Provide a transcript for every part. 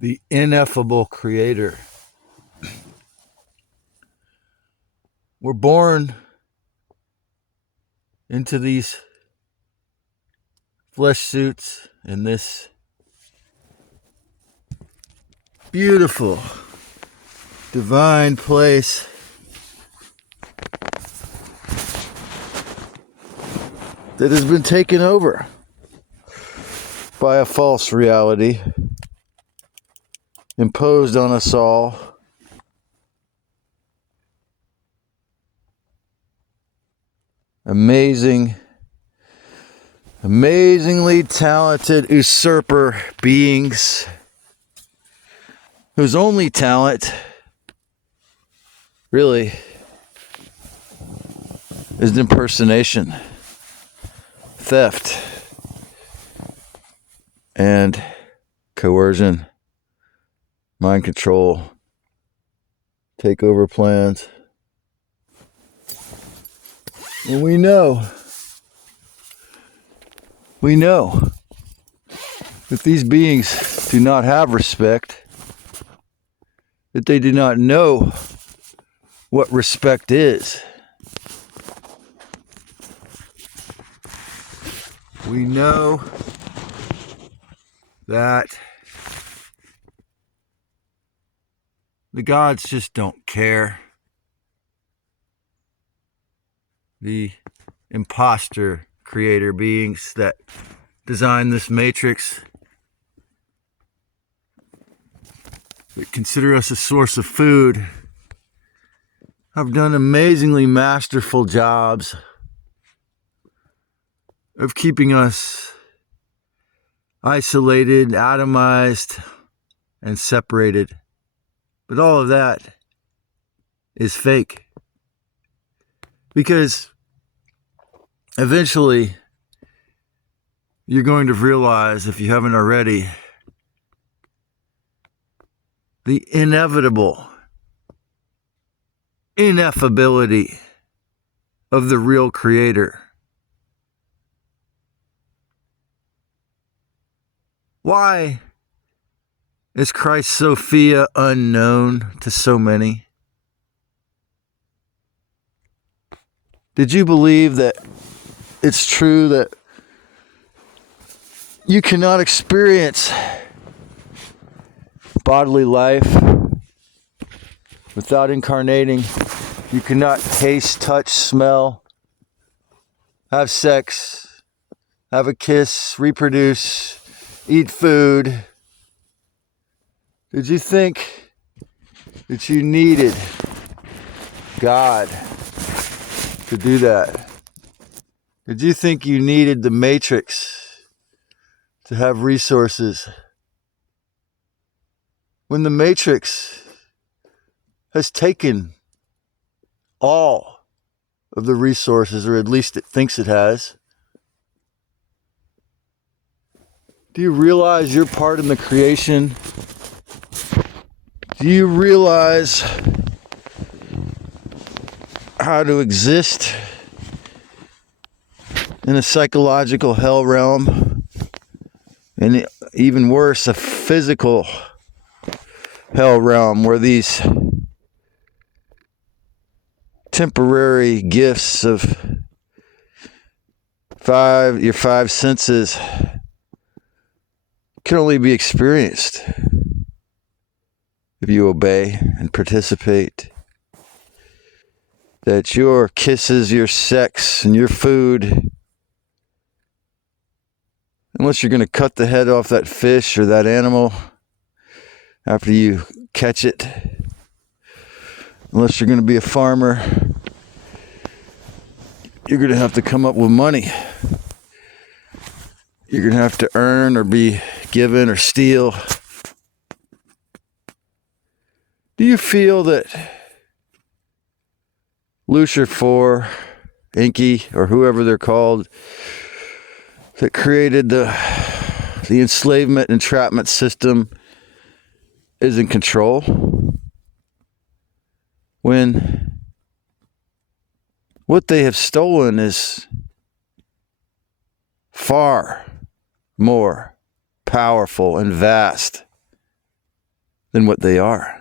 the ineffable creator. We're born into these flesh suits in this beautiful, divine place that has been taken over by a false reality imposed on us all. Amazingly talented usurper beings whose only talent really is impersonation, theft, and coercion, mind control, takeover plans. And we know that these beings do not have respect, that they do not know what respect is. We know that the gods just don't care. The imposter creator beings that design this matrix, that consider us a source of food, have done amazingly masterful jobs of keeping us isolated, atomized, and separated. But all of that is fake. Because eventually, you're going to realize, if you haven't already, the inevitable ineffability of the real creator. Why is Christ Sophia unknown to so many? Did you believe that it's true that you cannot experience bodily life without incarnating? You cannot taste, touch, smell, have sex, have a kiss, reproduce, eat food. Did you think that you needed God to do that? Did you think you needed the matrix to have resources? When the matrix has taken all of the resources, or at least it thinks it has. Do you realize your part in the creation? Do you realize how to exist in a psychological hell realm? And even worse, a physical hell realm where these temporary gifts of your five senses can only be experienced if you obey and participate. That your kisses, your sex, and your food, unless you're going to cut the head off that fish or that animal after you catch it, unless you're going to be a farmer, you're going to have to come up with money. You're going to have to earn or be given or steal. Do you feel that Lucifer, Enki, or whoever they're called, that created the enslavement entrapment system is in control? When what they have stolen is far more powerful and vast than what they are.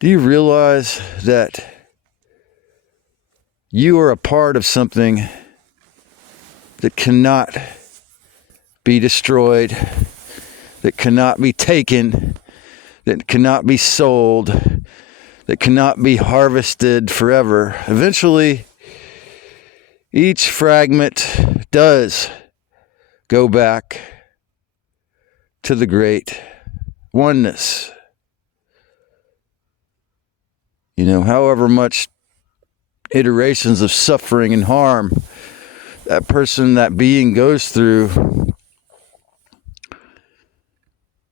Do you realize that you are a part of something that cannot be destroyed, that cannot be taken, that cannot be sold, that cannot be harvested forever? Eventually, each fragment does go back to the great oneness. However much iterations of suffering and harm that person, that being goes through,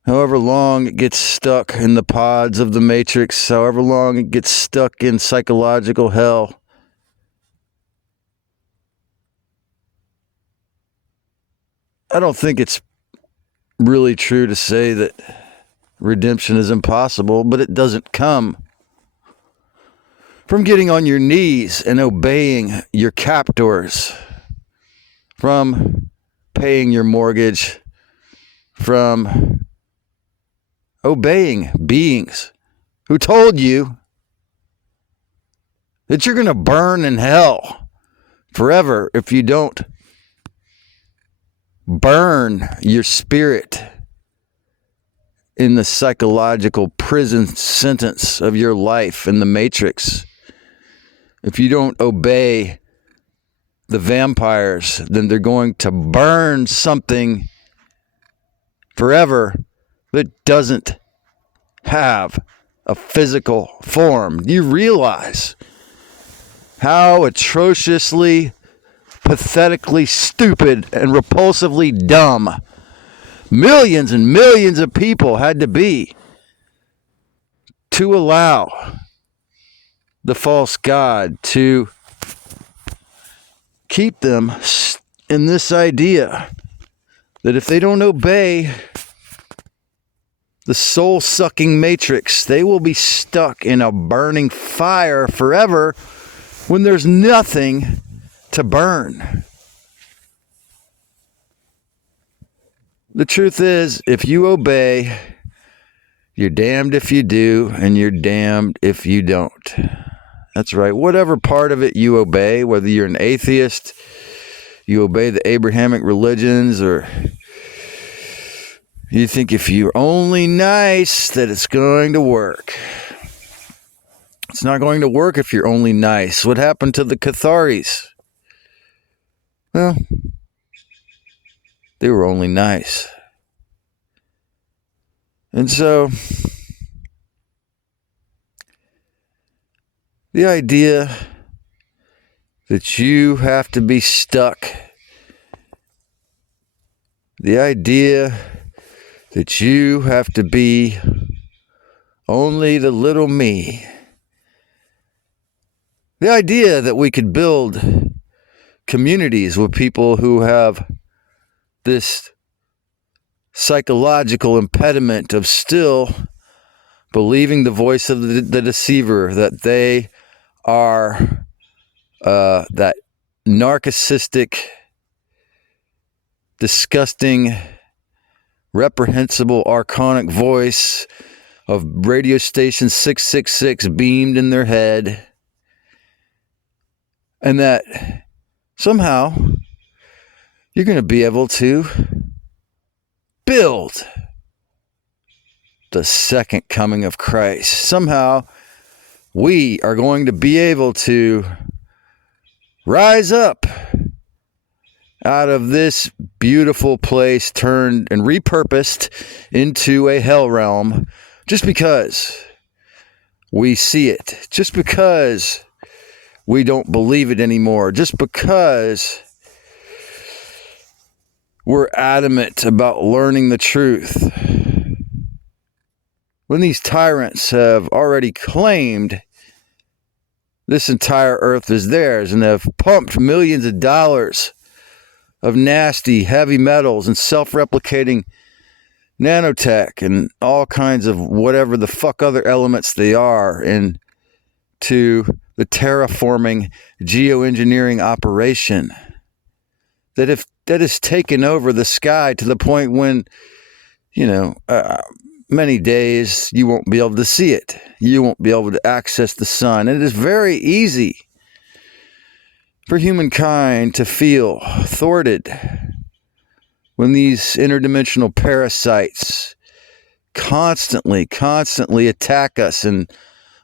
however long it gets stuck in the pods of the matrix, however long it gets stuck in psychological hell, I don't think it's really true to say that redemption is impossible, but it doesn't come from getting on your knees and obeying your captors, from paying your mortgage, from obeying beings who told you that you're going to burn in hell forever if you don't burn your spirit in the psychological prison sentence of your life in the matrix. If you don't obey the vampires, then they're going to burn something forever that doesn't have a physical form. Do you realize how atrociously, pathetically stupid and repulsively dumb millions and millions of people had to be to allow the false god to keep them in this idea that if they don't obey the soul-sucking matrix, they will be stuck in a burning fire forever when there's nothing to burn. The truth is, if you obey, you're damned if you do, and you're damned if you don't. That's right. Whatever part of it you obey, whether you're an atheist, you obey the Abrahamic religions, or you think if you're only nice that it's going to work. It's not going to work if you're only nice. What happened to the Catharis? Well, they were only nice. And so, the idea that you have to be stuck, the idea that you have to be only the little me, the idea that we could build communities with people who have this psychological impediment of still believing the voice of the deceiver, that they are that narcissistic, disgusting, reprehensible, archonic voice of radio station 666 beamed in their head, and that somehow you're going to be able to build the second coming of Christ. Somehow we are going to be able to rise up out of this beautiful place, turned and repurposed into a hell realm, just because we see it, just because we don't believe it anymore, just because we're adamant about learning the truth. When these tyrants have already claimed this entire earth is theirs and have pumped millions of dollars of nasty heavy metals and self-replicating nanotech and all kinds of whatever the fuck other elements they are into the terraforming geoengineering operation that has taken over the sky to the point when, many days you won't be able to see it. You won't be able to access the sun. And it is very easy for humankind to feel thwarted when these interdimensional parasites constantly attack us in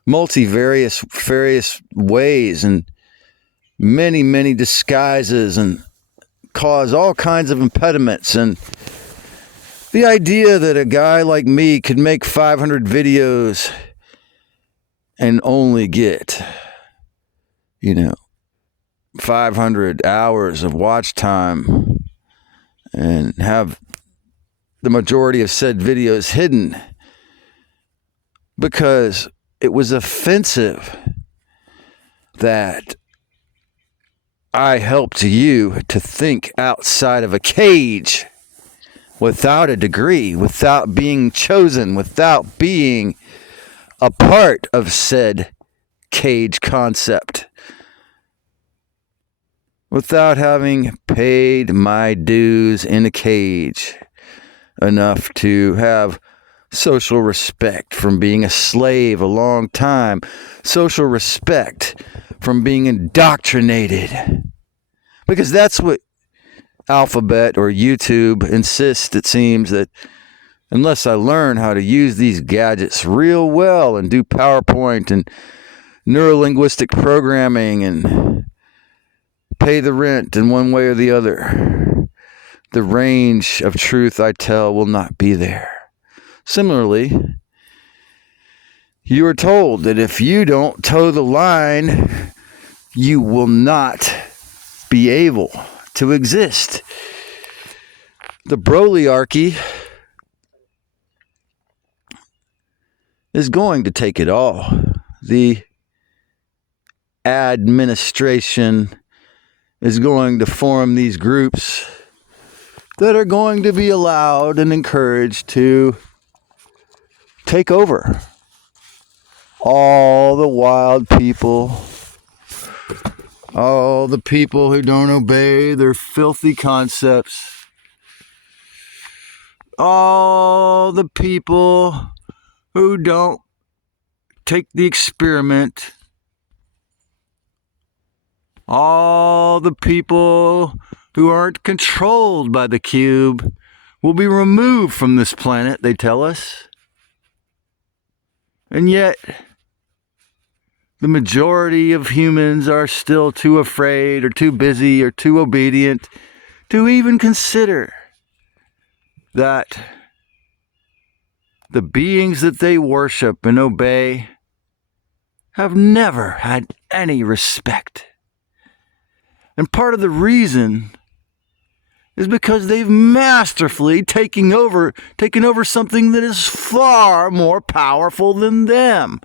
various ways and many disguises and cause all kinds of impediments. And the idea that a guy like me could make 500 videos and only get, 500 hours of watch time and have the majority of said videos hidden because it was offensive that I helped you to think outside of a cage without a degree, without being chosen, without being a part of said cage concept, without having paid my dues in a cage enough to have social respect from being a slave a long time, social respect from being indoctrinated. Because that's what Alphabet or YouTube insists, it seems, that unless I learn how to use these gadgets real well and do PowerPoint and neurolinguistic programming and pay the rent in one way or the other, the range of truth I tell will not be there. Similarly, you are told that if you don't toe the line, you will not be able to exist. The Brolyarchy is going to take it all. The administration is going to form these groups that are going to be allowed and encouraged to take over all the wild people, all the people who don't obey their filthy concepts, all the people who don't take the experiment, all the people who aren't controlled by the cube will be removed from this planet, they tell us. And yet, the majority of humans are still too afraid or too busy or too obedient to even consider that the beings that they worship and obey have never had any respect. And part of the reason is because they've masterfully taken over something that is far more powerful than them.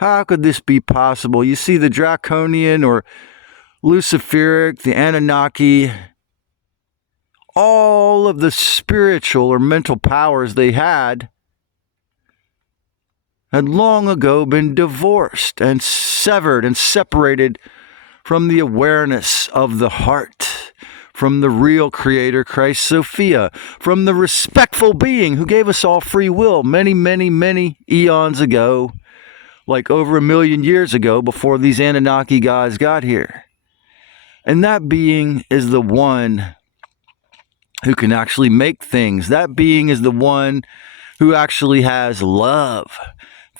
How could this be possible? You see, the Draconian or Luciferic, the Anunnaki, all of the spiritual or mental powers they had long ago been divorced and severed and separated from the awareness of the heart, from the real creator, Christ Sophia, from the respectful being who gave us all free will many eons ago, like over 1 million years ago before these Anunnaki guys got here. And that being is the one who can actually make things. That being is the one who actually has love.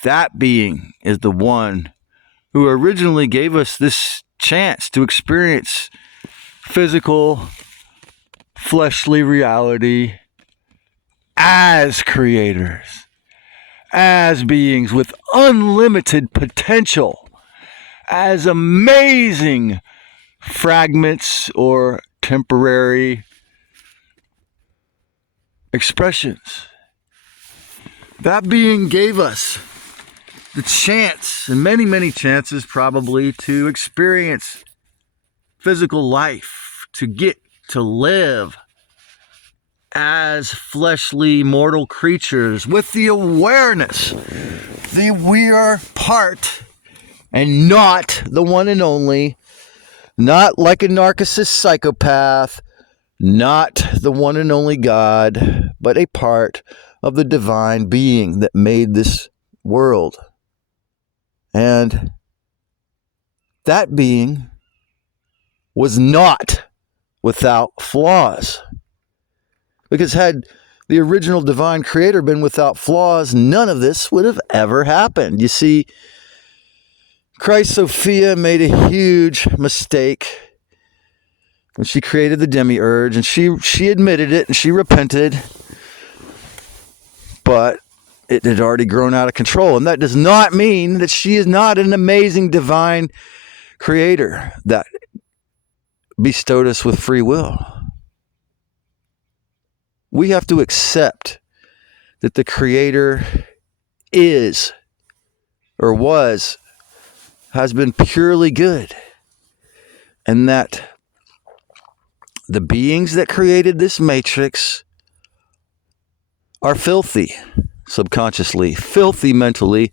That being is the one who originally gave us this chance to experience physical, fleshly reality as creators, as beings with unlimited potential, as amazing fragments or temporary expressions. That being gave us the chance, and many chances probably, to experience physical life, to get to live as fleshly mortal creatures with the awareness that we are part and not the one and only, not like a narcissist psychopath, not the one and only God, but a part of the divine being that made this world. And that being was not without flaws. Because had the original divine creator been without flaws, none of this would have ever happened. You see, Christ Sophia made a huge mistake when she created the demiurge, and she admitted it and she repented, but it had already grown out of control. And that does not mean that she is not an amazing divine creator that bestowed us with free will. We have to accept that the creator is, or was, has been purely good, and that the beings that created this matrix are filthy subconsciously, filthy mentally,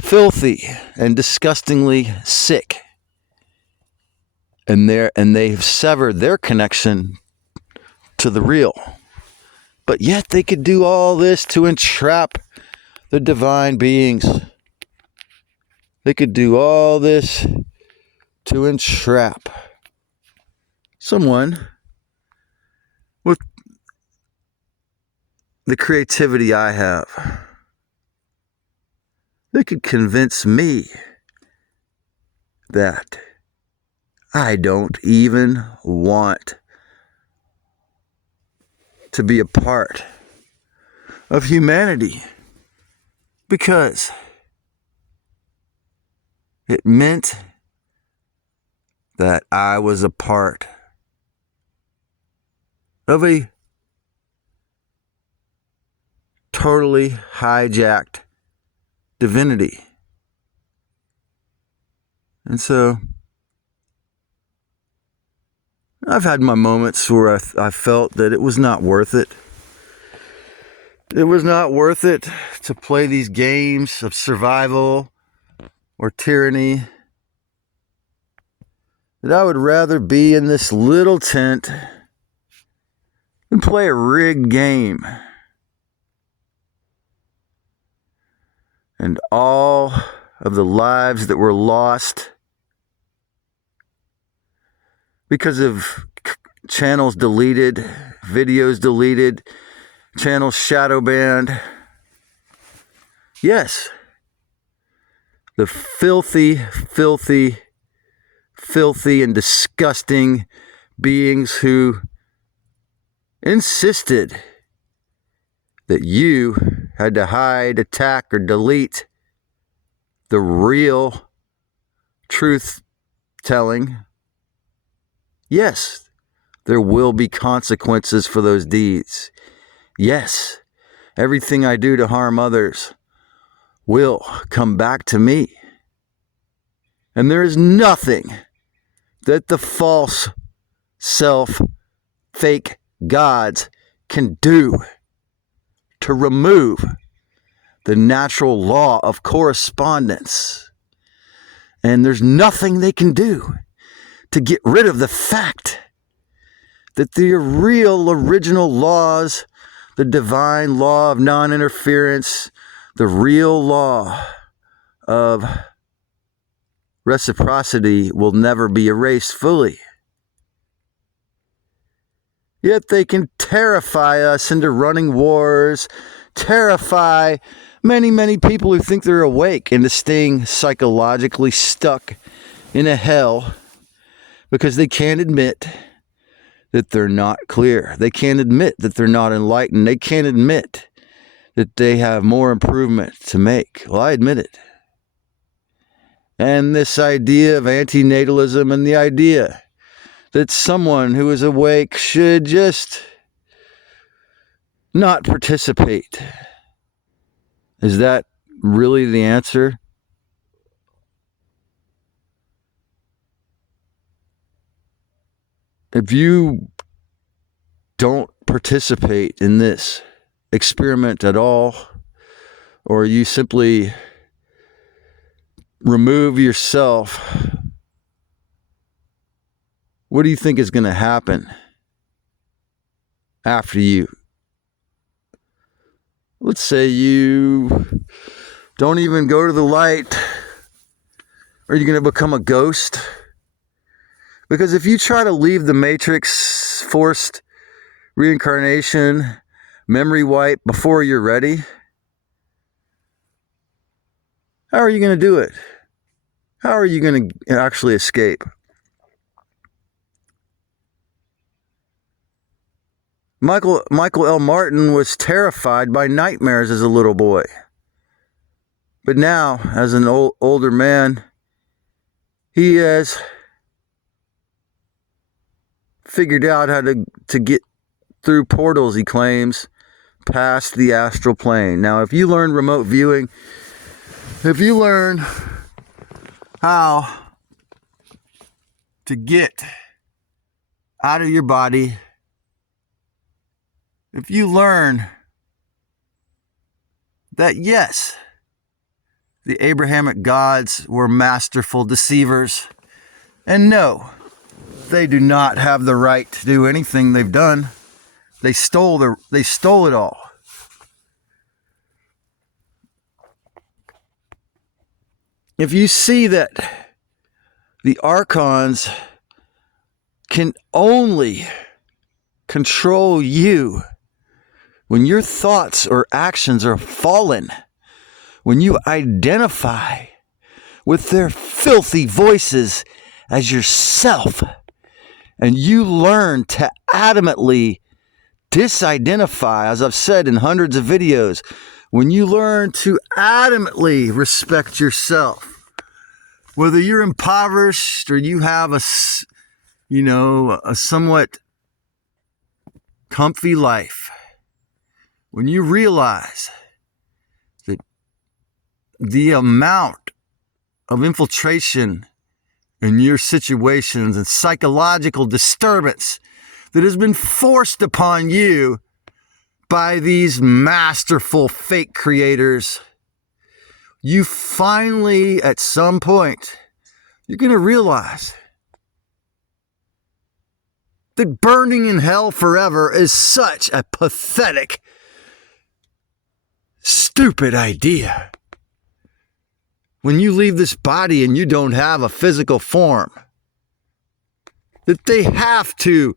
filthy and disgustingly sick. And they've severed their connection to the real. But yet they could do all this to entrap the divine beings. They could do all this to entrap someone with the creativity I have. They could convince me that I don't even want to be a part of humanity, because it meant that I was a part of a totally hijacked divinity. And so I've had my moments where I felt that it was not worth it. It was not worth it to play these games of survival or tyranny. That I would rather be in this little tent and play a rigged game. And all of the lives that were lost because of channels deleted, videos deleted, channels shadow banned. Yes, the filthy and disgusting beings who insisted that you had to hide, attack, or delete the real truth telling. Yes, there will be consequences for those deeds. Yes, everything I do to harm others will come back to me. And there is nothing that the false self, fake gods can do to remove the natural law of correspondence. And there's nothing they can do to get rid of the fact that the real original laws, the divine law of non-interference, the real law of reciprocity will never be erased fully. Yet they can terrify us into running wars, terrify many people who think they're awake into staying psychologically stuck in a hell because they can't admit that they're not clear. They can't admit that they're not enlightened. They can't admit that they have more improvement to make. Well, I admit it. And this idea of antinatalism and the idea that someone who is awake should just not participate. Is that really the answer? If you don't participate in this experiment at all, or you simply remove yourself, what do you think is going to happen? after you. Let's say you don't even go to the light. Are you going to become a ghost? Because if you try to leave the matrix, forced reincarnation, memory wipe before you're ready, how are you going to do it? How are you going to actually escape? Michael L. Martin was terrified by nightmares as a little boy. But now, as an older man, he has figured out how to get through portals, he claims, past the astral plane. Now, if you learn remote viewing, if you learn how to get out of your body, if you learn that, yes, the Abrahamic gods were masterful deceivers, and no, they do not have the right to do anything they've done. They stole it all. If you see that the archons can only control you when your thoughts or actions are fallen, when you identify with their filthy voices as yourself, and you learn to adamantly disidentify, as I've said in hundreds of videos, when you learn to adamantly respect yourself, whether you're impoverished or you have a somewhat comfy life, when you realize that the amount of infiltration in your situations and psychological disturbance that has been forced upon you by these masterful fake creators, you finally, at some point, you're going to realize that burning in hell forever is such a pathetic, stupid idea. When you leave this body and you don't have a physical form, that they have to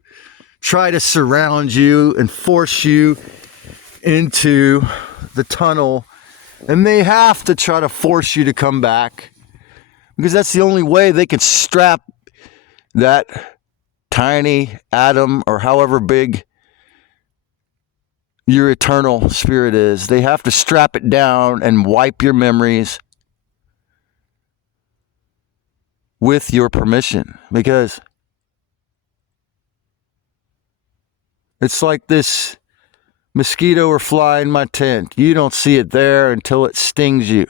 try to surround you and force you into the tunnel, and they have to try to force you to come back, because that's the only way they can strap that tiny atom, or however big your eternal spirit is. They have to strap it down and wipe your memories with your permission, because it's like this mosquito or fly in my tent. You don't see it there until it stings you,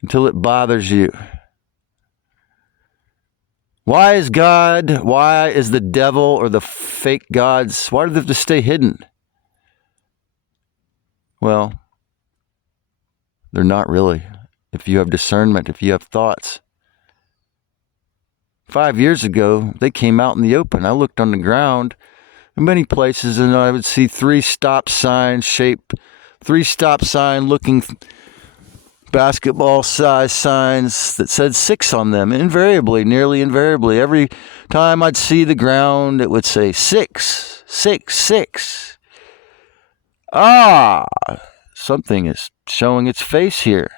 until it bothers you. Why is God, why is the devil or the fake gods, why do they have to stay hidden? Well, they're not really. If you have discernment, if you have thoughts. 5 years ago, they came out in the open. I looked on the ground in many places, and I would see 3 stop sign looking basketball size signs that said 6 on them. Nearly invariably, every time I'd see the ground, it would say 6, 6, 6. Something is showing its face here.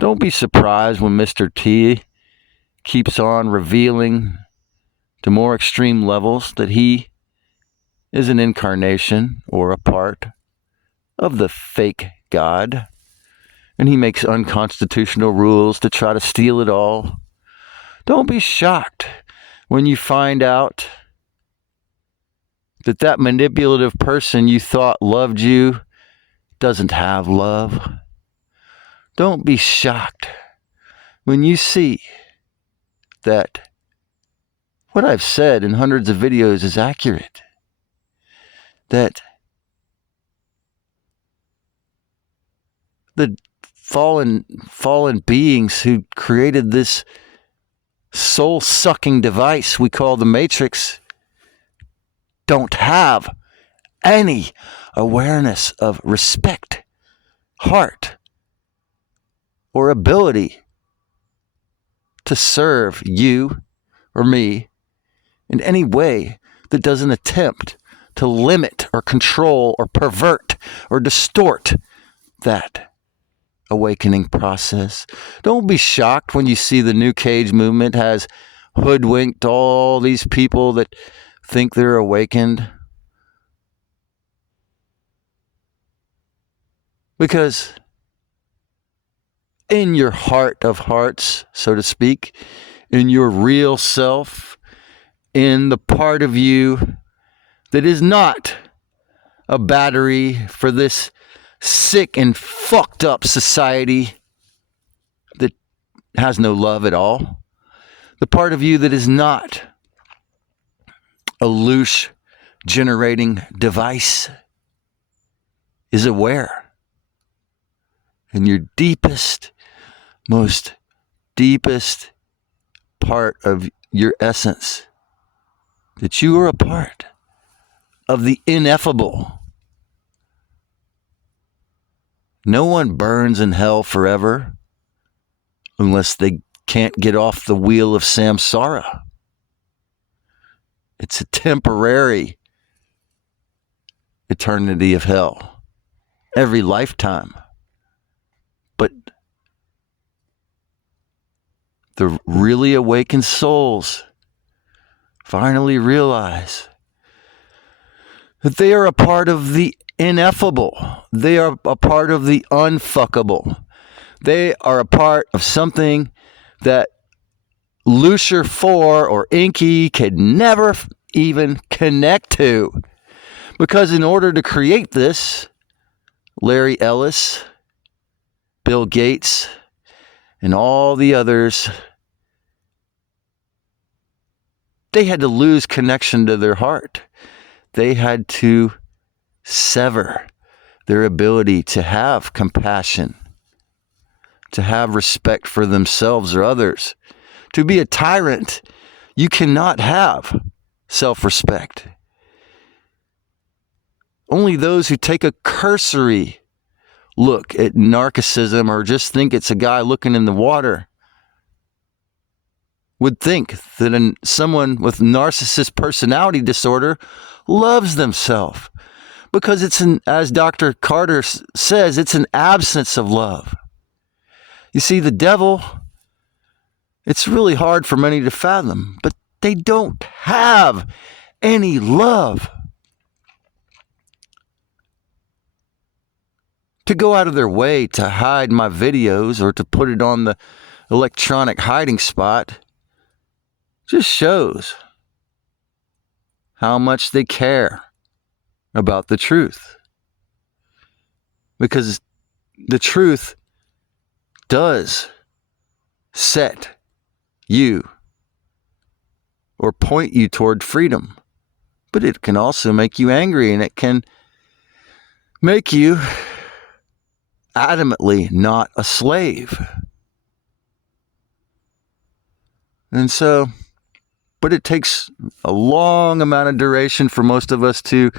Don't be surprised when Mr. T keeps on revealing to more extreme levels that he is an incarnation or a part of the fake God, and he makes unconstitutional rules to try to steal it all. Don't be shocked when you find out that manipulative person you thought loved you doesn't have love. Don't be shocked when you see that what I've said in hundreds of videos is accurate. That the fallen beings who created this soul-sucking device we call the Matrix don't have any awareness of respect, heart, or ability to serve you or me in any way that doesn't attempt to limit or control or pervert or distort that awakening process. Don't be shocked when you see the New Cage movement has hoodwinked all these people that think they're awakened. Because in your heart of hearts, so to speak, in your real self, in the part of you that is not a battery for this sick and fucked up society that has no love at all, the part of you that is not a loose generating device is aware. In your deepest, most deepest part of your essence, that you are a part of the ineffable. No one burns in hell forever unless they can't get off the wheel of samsara. It's a temporary eternity of hell, every lifetime. But the really awakened souls finally realize that they are a part of the ineffable. They are a part of the unfuckable. They are a part of something that Lucifer 4 or Inky could never even connect to. Because in order to create this, Larry Ellis, Bill Gates, and all the others, they had to lose connection to their heart. They had to sever their ability to have compassion, to have respect for themselves or others. To be a tyrant, you cannot have self-respect. Only those who take a cursory look at narcissism or just think it's a guy looking in the water would think that someone with narcissist personality disorder loves themselves. Because it's as Dr. Carter says, it's an absence of love. You see, the devil, it's really hard for many to fathom, but they don't have any love. To go out of their way to hide my videos or to put it on the electronic hiding spot just shows how much they care about the truth. Because the truth does set you or point you toward freedom. But it can also make you angry, and it can make you adamantly not a slave. And so, but it takes a long amount of duration for most of us to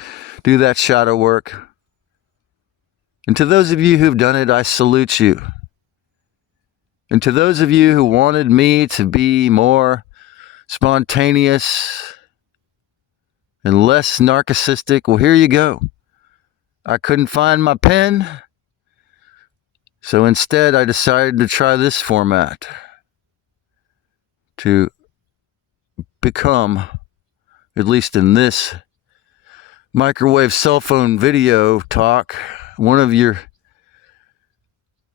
do that shadow work. And to those of you who've done it, I salute you. And to those of you who wanted me to be more spontaneous and less narcissistic, well, here you go. I couldn't find my pen, so instead I decided to try this format to become, at least in this microwave cell phone video talk, one of your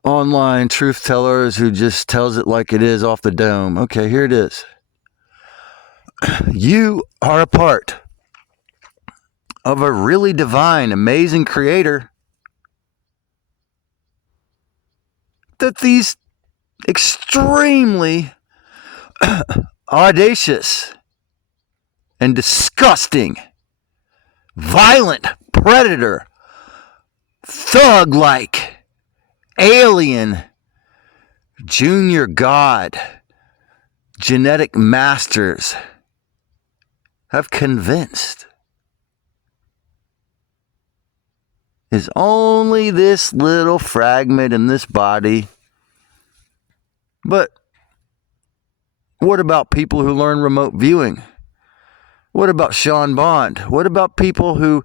online truth tellers who just tells it like it is off the dome. Okay, here it is. You are a part of a really divine, amazing creator that these extremely audacious and disgusting, violent predator, thug-like, alien, junior god, genetic masters have convinced is only this little fragment in this body. But what about people who learn remote viewing? What about Sean Bond? What about people who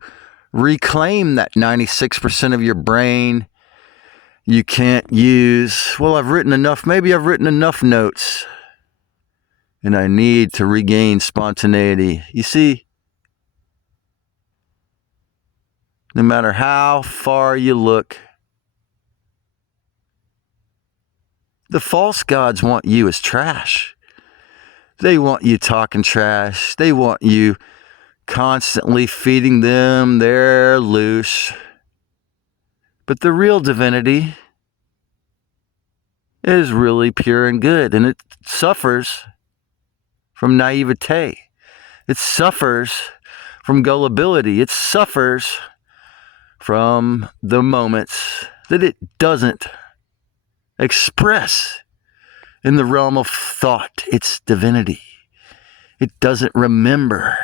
reclaim that 96% of your brain you can't use? Well, maybe I've written enough notes and I need to regain spontaneity. You see, no matter how far you look, the false gods want you as trash. They want you talking trash. They want you constantly feeding them their loose. But the real divinity is really pure and good, and it suffers from naivete. It suffers from gullibility. It suffers from the moments that it doesn't express in the realm of thought, its divinity. It doesn't remember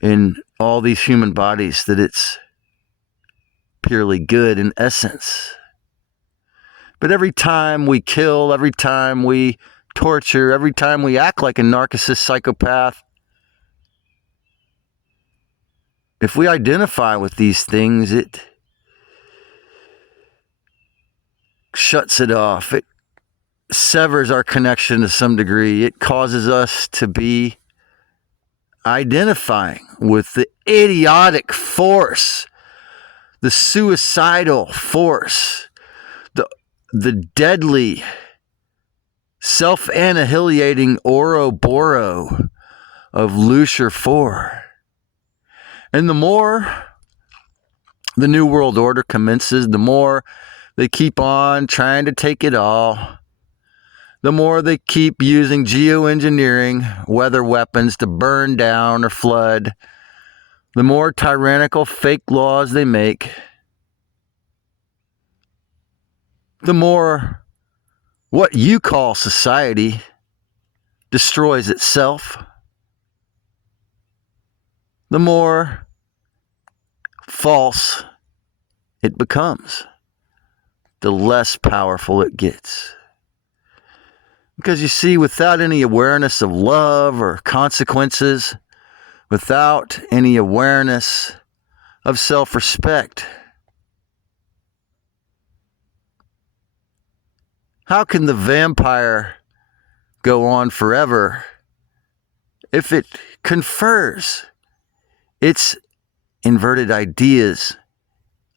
in all these human bodies that it's purely good in essence. But every time we kill, every time we torture, every time we act like a narcissist psychopath, if we identify with these things, it shuts it off. It severs our connection to some degree. It causes us to be identifying with the idiotic force, the suicidal force, the deadly, self-annihilating Ouroboros of Lucifer 4. And the more the New World Order commences, the more they keep on trying to take it all. The more they keep using geoengineering, weather weapons to burn down or flood, the more tyrannical fake laws they make, the more what you call society destroys itself, the more false it becomes, the less powerful it gets. Because you see, without any awareness of love or consequences, without any awareness of self-respect, how can the vampire go on forever if it confers its inverted ideas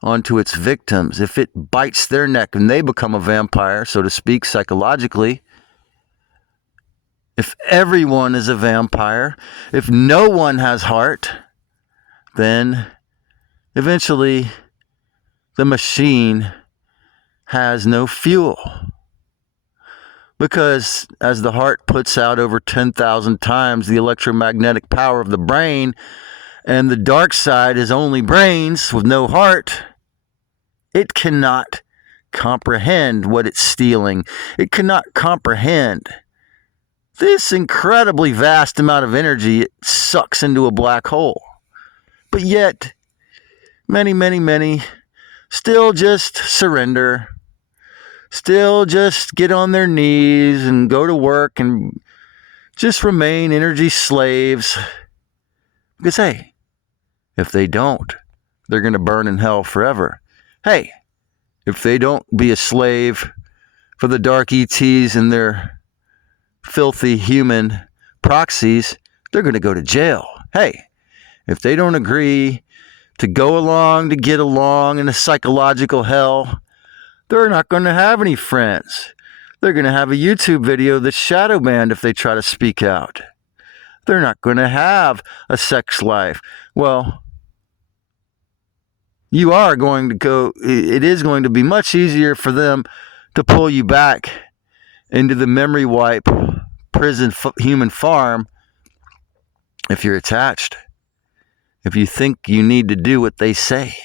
onto its victims, if it bites their neck and they become a vampire, so to speak, psychologically? If everyone is a vampire, if no one has heart, then eventually the machine has no fuel. Because as the heart puts out over 10,000 times the electromagnetic power of the brain, and the dark side is only brains with no heart, it cannot comprehend what it's stealing. It cannot comprehend this incredibly vast amount of energy it sucks into a black hole. But yet, many still just surrender, still just get on their knees and go to work and just remain energy slaves. Because, hey, if they don't, they're going to burn in hell forever. Hey, if they don't be a slave for the dark ETs and their filthy human proxies, they're going to go to jail. Hey, if they don't agree to go along to get along in a psychological hell, they're not going to have any friends. They're going to have a YouTube video that's shadow banned if they try to speak out. They're not going to have a sex life. Well, you are going to go, it is going to be much easier for them to pull you back into the memory wipe prison human farm if you're attached. If you think you need to do what they say.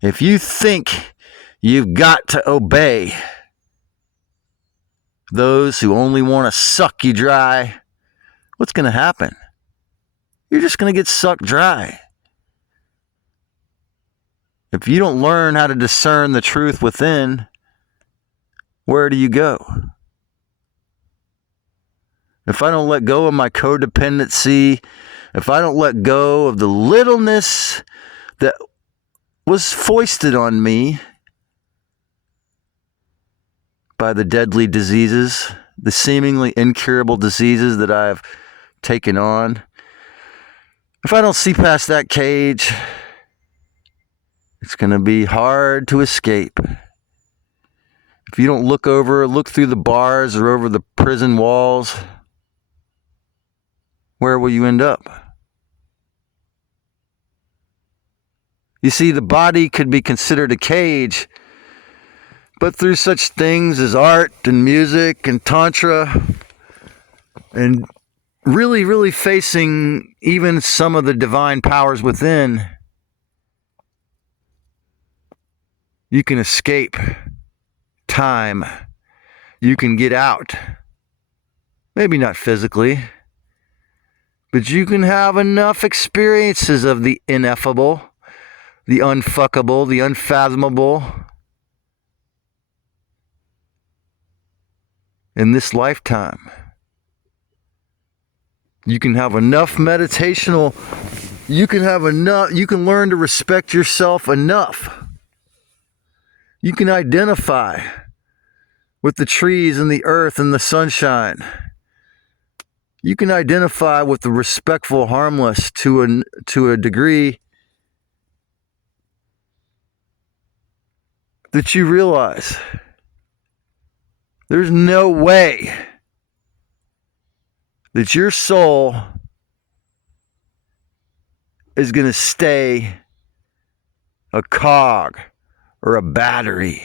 If you think you've got to obey those who only want to suck you dry, what's going to happen? You're just going to get sucked dry. If you don't learn how to discern the truth within, where do you go? If I don't let go of my codependency, if I don't let go of the littleness that was foisted on me by the deadly diseases, the seemingly incurable diseases that I've taken on, if I don't see past that cage, it's going to be hard to escape. If you don't look through the bars or over the prison walls, where will you end up? You see, the body could be considered a cage, but through such things as art and music and tantra, and really facing even some of the divine powers within, you can escape time. You can get out. Maybe not physically, but you can have enough experiences of the ineffable, the unfuckable, the unfathomable in this lifetime. You can have enough meditational, you can learn to respect yourself enough. You can identify with the trees and the earth and the sunshine. You can identify with the respectful, harmless to a degree that you realize there's no way that your soul is going to stay a cog or a battery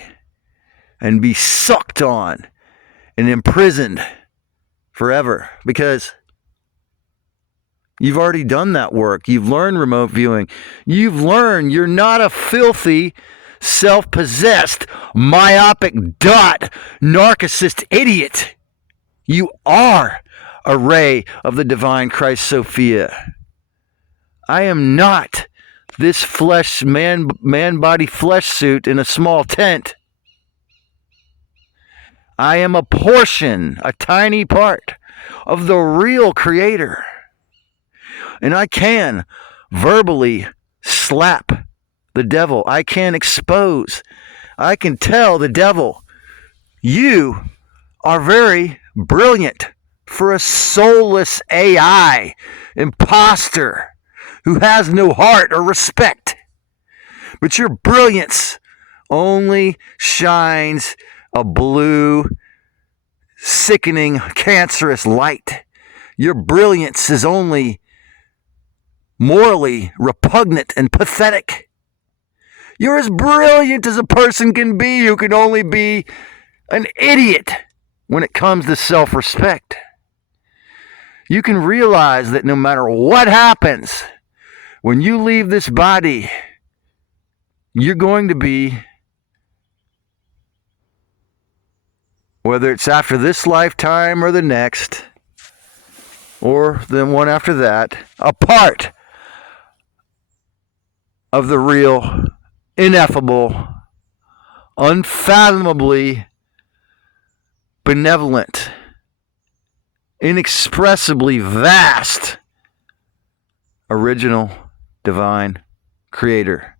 and be sucked on and imprisoned forever, because you've already done that work. You've learned remote viewing. You've learned you're not a filthy, self-possessed, myopic narcissist idiot. You are a ray of the divine Christ Sophia. I am not this man body flesh suit in a small tent. I am a portion, a tiny part of the real Creator. And I can verbally slap the devil. I can expose. I can tell the devil, you are very brilliant for a soulless AI imposter who has no heart or respect. But your brilliance only shines a blue, sickening, cancerous light. Your brilliance is only morally repugnant and pathetic. You're as brilliant as a person can be who can only be an idiot when it comes to self-respect. You can realize that no matter what happens, when you leave this body, you're going to be, whether it's after this lifetime or the next, or the one after that, a part of the real, ineffable, unfathomably benevolent, inexpressibly vast, original, divine Creator.